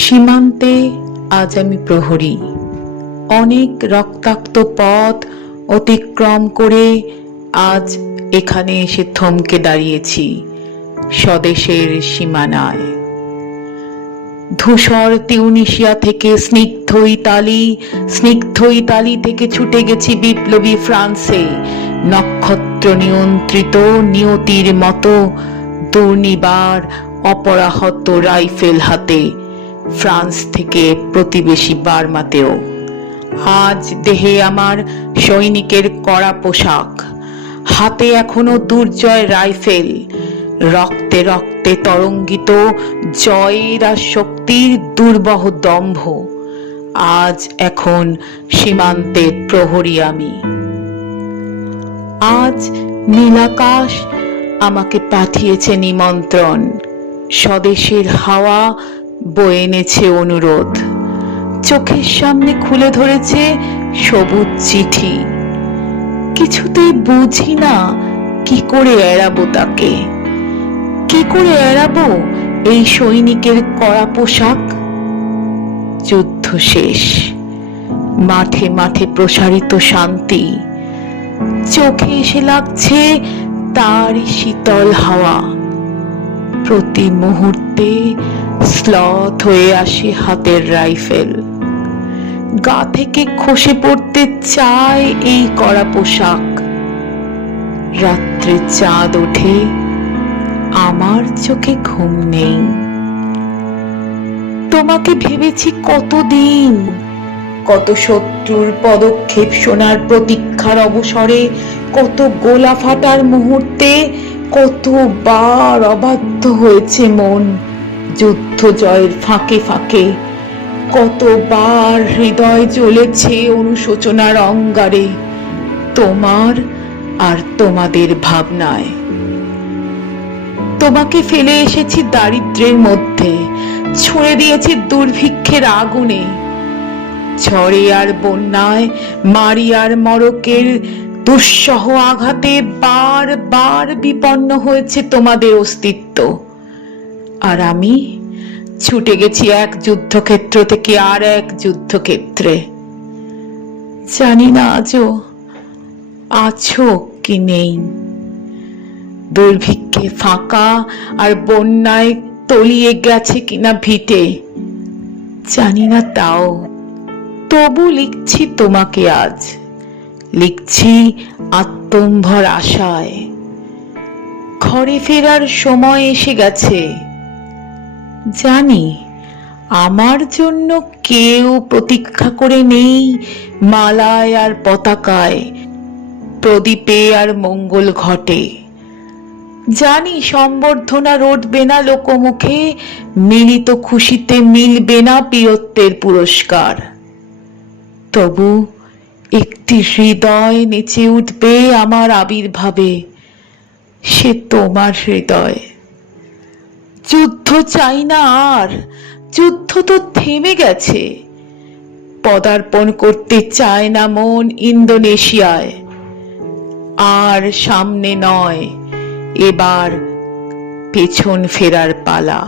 সীমান্তে আজ আমি প্রহরী। অনেক রক্তাক্ত পথ অতিক্রম করে আজ এখানে এসে থমকে দাঁড়িয়েছি স্বদেশের সীমানায়। ধূসর তিউনিসিয়া থেকে স্নিগ্ধ ইতালি থেকে ছুটে গেছি বিপ্লবী ফ্রান্সে, নক্ষত্র নিয়ন্ত্রিত নিয়তির মতো দুর্নিবার অপরাহত রাইফেল হাতে ফ্রান্স থেকে প্রতিবেশী বার্মাতেও। আজ দেহে আমার সৈনিকের কড়া পোশাক, হাতে এখনো দুর্জয় রাইফেল, রক্তে রক্তে তরঙ্গিত জয়ের আর শক্তির দুর্বহ দম্ভ। আজ এখন সীমান্তে প্রহরী আমি। আজ নীলাকাশ আমাকে পাঠিয়েছে নিমন্ত্রণ, স্বদেশের হাওয়া বয়ে এনেছে অনুরোধ, চোখের সামনে খুলে ধরেছে সবুজ চিঠি। কিছুতেই বুঝি না কি করে এড়াবো তাকে, কি করে এড়াবো এই সৈনিকের কড়া পোশাক। যুদ্ধ শেষ, মাঠে মাঠে প্রসারিত শান্তি, চোখে এসে লাগছে তারই শীতল হাওয়া। প্রতি মুহূর্তে স্লথ হয়ে আসে হাতের রাইফেল, গা থেকে খসে পড়তে চায় এই কড়া পোশাক। রাত্রে চাঁদ ওঠে, আমার চোখে ঘুম নেই। তোমাকে ভেবেছি কতদিন, কত শত্রুর পদক্ষেপ শোনার প্রতীক্ষার অবসরে, কত গোলা ফাটার মুহূর্তে, কতবার অবাধ্য হয়েছে মন যুদ্ধ জয়ের ফাঁকে ফাঁকে, কতবার হৃদয় জ্বলেছে অনুশোচনার অঙ্গারে তোমার আর তোমাদের ভাবনায়। তোমাকে ফেলে এসেছি দারিদ্র্যের মধ্যে, ছুঁড়ে দিয়েছি দুর্ভিক্ষের আগুনে, ঝড়ে আর বন্যায়, মারি আর মড়কের দুঃসহ আঘাতে বার বার বিপন্ন হয়েছে তোমাদের অস্তিত্ব। আর আমি ছুটে গেছি এক যুদ্ধক্ষেত্র থেকে আর এক যুদ্ধক্ষেত্রে। জানি না আজও আছো কি নেই, দুর্ভিক্ষে ফাঁকা আর বন্যায় তলিয়ে গেছে কিনা ভিটে, জানি না তাও। তবু লিখছি তোমাকে আজ, লিখছি আত্মম্ভর আশায়। ঘরে ফেরার সময় এসে গেছে, জানি আমার জন্য কেউ প্রতীক্ষা করে নেই মালায় আর পতাকায়, প্রদীপে আর মঙ্গল ঘটে। জানি সম্বর্ধনা রটবে না লোকমুখে, মিলিত খুশিতে মিলবে না বীরত্বের পুরস্কার। তবু একটি হৃদয় নেচে উঠবে আমার আবির্ভাবে, সে তোমার হৃদয়। যুদ্ধ চাই না আর, যুদ্ধ তো থেমে গেছে। পদার্পণ করতে চায় না মন ইন্দোনেশিয়ায়। আর সামনে নয়, এবার পেছন ফেরার পালা।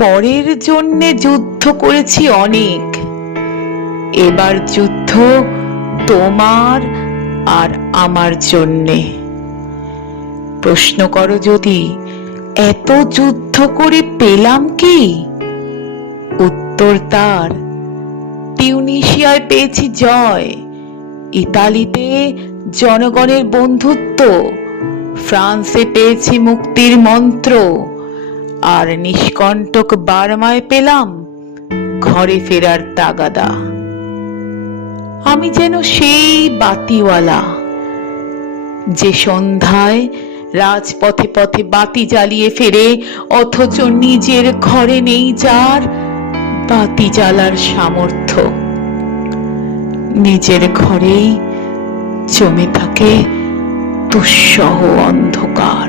পরের জন্যে যুদ্ধ করেছি অনেক, এবার যুদ্ধ তোমার আর আমার জন্যে। প্রশ্ন করো যদি এত যুদ্ধ করে পেলাম কি? উত্তর তার, তিউনিসিয়ায় পেয়েছি জয়, ইতালিতে জনগণের বন্ধুত্ব, ফ্রান্সে পেয়েছি মুক্তির মন্ত্র, আর নিষ্কণ্টক বার্মায় পেলাম ঘরে ফেরার তাগাদা। আমি যেন সেই বাতিওয়ালা, যে সন্ধ্যায় রাজপথে পথে বাতি জ্বালিয়ে ফেরে, অথচ নিজের ঘরে নেই যার বাতি জ্বালার সামর্থ্য। নিজের ঘরেই জমে থাকে দুঃসহ অন্ধকার।